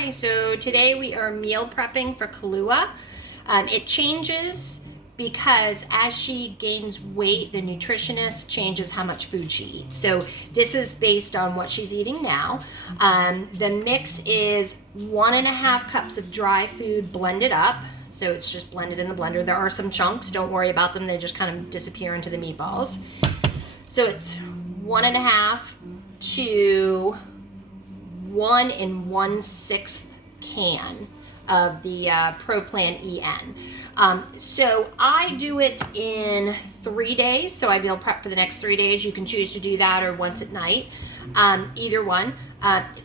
Hi, so today we are meal prepping for Kahlua. It changes because as she gains weight, the nutritionist changes how much food she eats. So this is based on what she's eating now. The mix is 1.5 cups of dry food blended up. So it's just blended in the blender. There are some chunks, don't worry about them. They just kind of disappear into the meatballs. So it's 1.5 to 1 1/6 can of the ProPlan EN. So I do it in 3 days. So I meal prep for the next 3 days. You can choose to do that or once at night. Either one.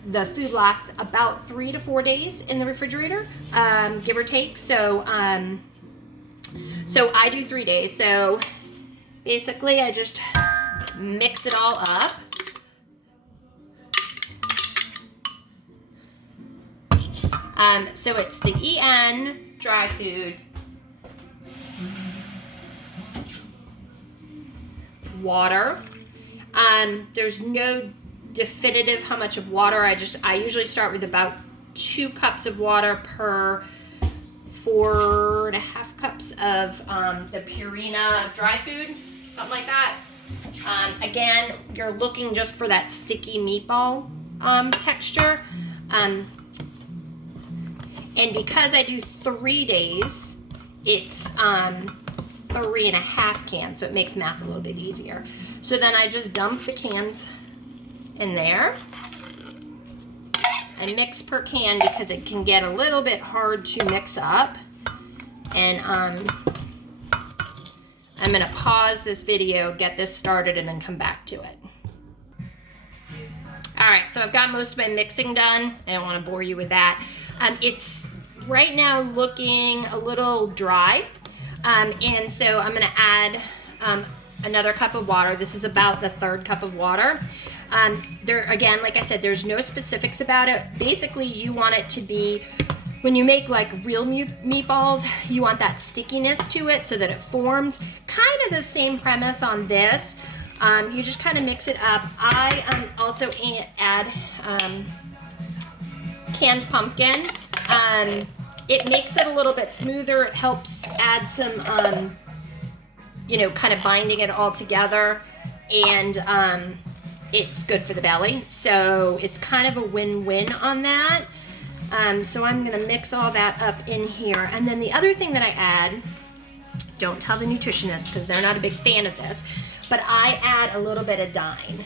The food lasts about 3 to 4 days in the refrigerator, give or take. So I do 3 days. So basically I just mix it all up. So it's the EN dry food, water. There's no definitive how much of water. I usually start with about 2 cups of water per 4.5 cups of the Purina dry food, something like that. Again, you're looking just for that sticky meatball texture. And because I do 3 days, it's 3.5 cans, so it makes math a little bit easier. So then I just dump the cans in there. I mix per can because it can get a little bit hard to mix up. And I'm gonna pause this video, get this started, and then come back to it. All right, so I've got most of my mixing done. I don't want to bore you with that. It's right now looking a little dry, and so I'm going to add another cup of water. This is about the 3rd cup of water. There again, like I said, there's no specifics about it. Basically, you want it to be, when you make like real meatballs, you want that stickiness to it so that it forms. Kind of the same premise on this. You just kind of mix it up. I also add canned pumpkin. It makes it a little bit smoother. It helps add some, kind of binding it all together. And it's good for the belly. So it's kind of a win-win on that. So I'm going to mix all that up in here. And then the other thing that I add, don't tell the nutritionist because they're not a big fan of this, but I add a little bit of Dine.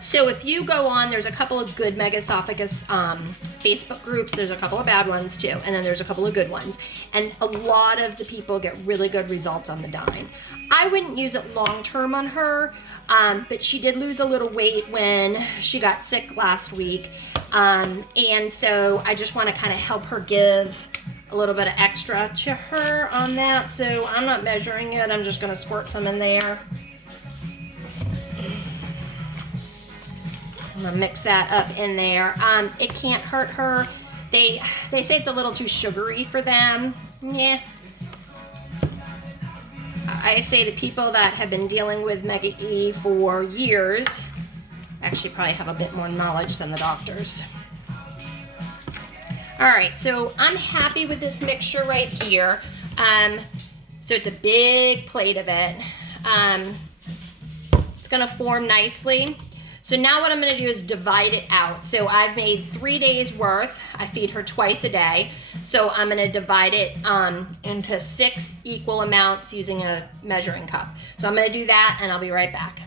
So if you go on, there's a couple of good Megaesophagus Facebook groups. There's a couple of bad ones too, and then there's a couple of good ones. And a lot of the people get really good results on the Dine. I wouldn't use it long term on her, but she did lose a little weight when she got sick last week. And so I just want to kind of help her give a little bit of extra to her on that. So I'm not measuring it. I'm just going to squirt some in there. I'm going to mix that up in there. It can't hurt her. They say it's a little too sugary for them. Yeah. I say the people that have been dealing with Mega E for years actually probably have a bit more knowledge than the doctors. All right, so I'm happy with this mixture right here. So it's a big plate of it. It's gonna form nicely. So now what I'm gonna do is divide it out. So I've made 3 days worth. I feed her twice a day. So I'm gonna divide it into 6 equal amounts using a measuring cup. So I'm gonna do that and I'll be right back.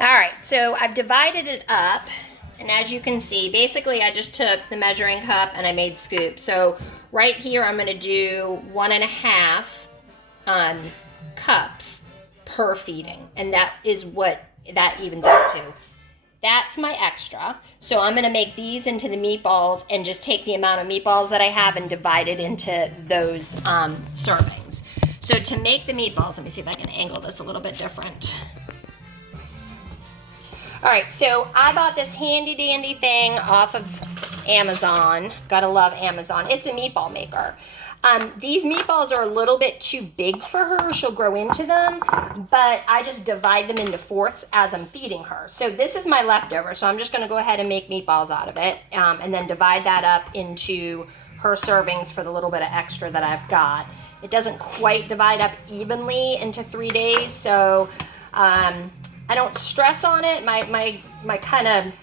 All right, so I've divided it up. And as you can see, basically I just took the measuring cup and I made scoops. So right here I'm gonna do 1.5 cups per feeding. And that is what that evens out to. That's my extra. So I'm gonna make these into the meatballs and just take the amount of meatballs that I have and divide it into those servings. So to make the meatballs, let me see if I can angle this a little bit different. All right, so I bought this handy dandy thing off of Amazon. Gotta love Amazon. It's a meatball maker. These meatballs are a little bit too big for her. She'll grow into them, but I just divide them into fourths as I'm feeding her. So this is my leftover, so I'm just gonna go ahead and make meatballs out of it, and then divide that up into her servings for the little bit of extra that I've got. It doesn't quite divide up evenly into 3 days, so I don't stress on it. My kind of,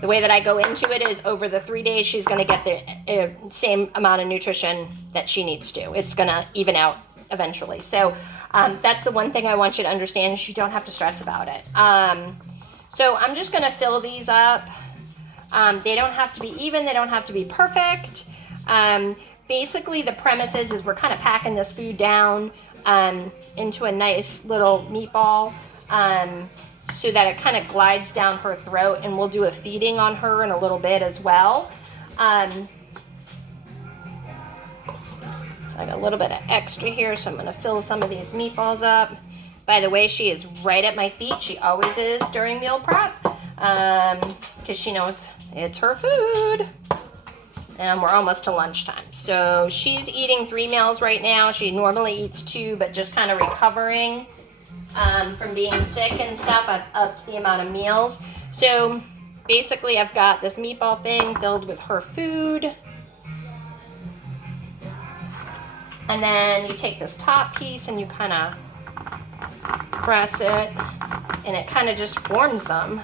the way that I go into it is over the 3 days, she's gonna get the same amount of nutrition that she needs to. It's gonna even out eventually. So that's the one thing I want you to understand, is you don't have to stress about it. So I'm just gonna fill these up. They don't have to be even, they don't have to be perfect. Basically the premise is we're kind of packing this food down into a nice little meatball, so that it kind of glides down her throat, and we'll do a feeding on her in a little bit as well. So I got a little bit of extra here, so I'm gonna fill some of these meatballs up. By the way, she is right at my feet. She always is during meal prep, because she knows it's her food. And we're almost to lunchtime. So she's eating 3 meals right now. She normally eats 2, but just kind of recovering from being sick and stuff. I've upped the amount of meals. So basically I've got this meatball thing filled with her food. And then you take this top piece and you kind of press it, and it kind of just forms them.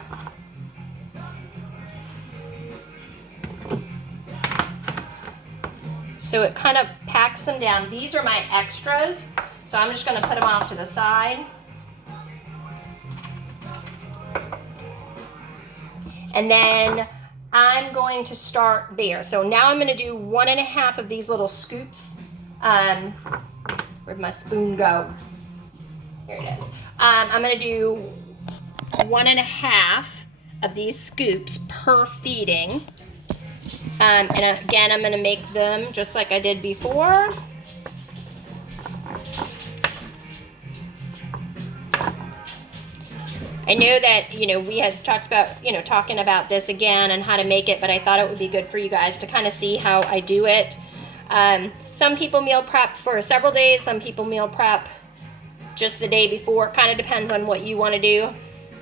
So it kind of packs them down. These are my extras, so I'm just gonna put them off to the side. And then I'm going to start there. So now I'm gonna do 1.5 of these little scoops. Where'd my spoon go? Here it is. I'm gonna do 1.5 of these scoops per feeding. And again, I'm gonna make them just like I did before. I know that, we had talked about, talking about this again and how to make it, but I thought it would be good for you guys to kind of see how I do it. Some people meal prep for several days, some people meal prep just the day before. It kind of depends on what you want to do.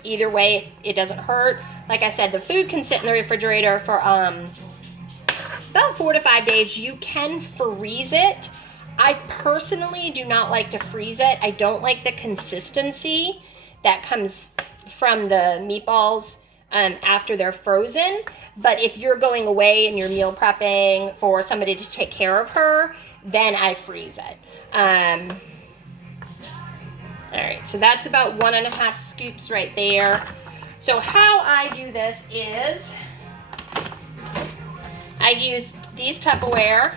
Either way, it doesn't hurt. Like I said, the food can sit in the refrigerator for about 4 to 5 days. You can freeze it. I personally do not like to freeze it. I don't like the consistency that comes from the meatballs after they're frozen. But if you're going away and you're meal prepping for somebody to take care of her, then I freeze it. All right, so that's about 1.5 scoops right there. So how I do this is I use these Tupperware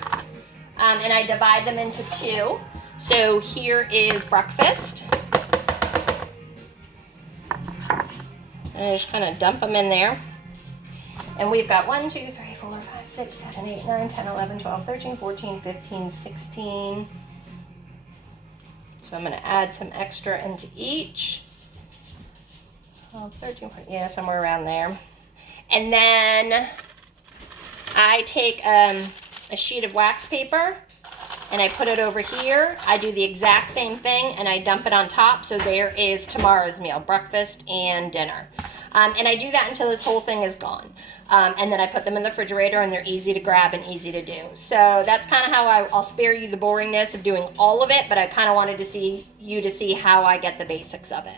and I divide them into 2. So here is breakfast. And I just kind of dump them in there. And we've got 1, 2, 3, 4, 5, 6, 7, 8, 9, 10, 11, 12, 13, 14, 15, 16. So I'm going to add some extra into each. 12, 13, 14, yeah, somewhere around there. And then I take a sheet of wax paper and I put it over here. I do the exact same thing and I dump it on top. So there is tomorrow's meal, breakfast and dinner. And I do that until this whole thing is gone. And then I put them in the refrigerator and they're easy to grab and easy to do. So that's kind of how I'll spare you the boringness of doing all of it, but I kind of wanted to see how I get the basics of it.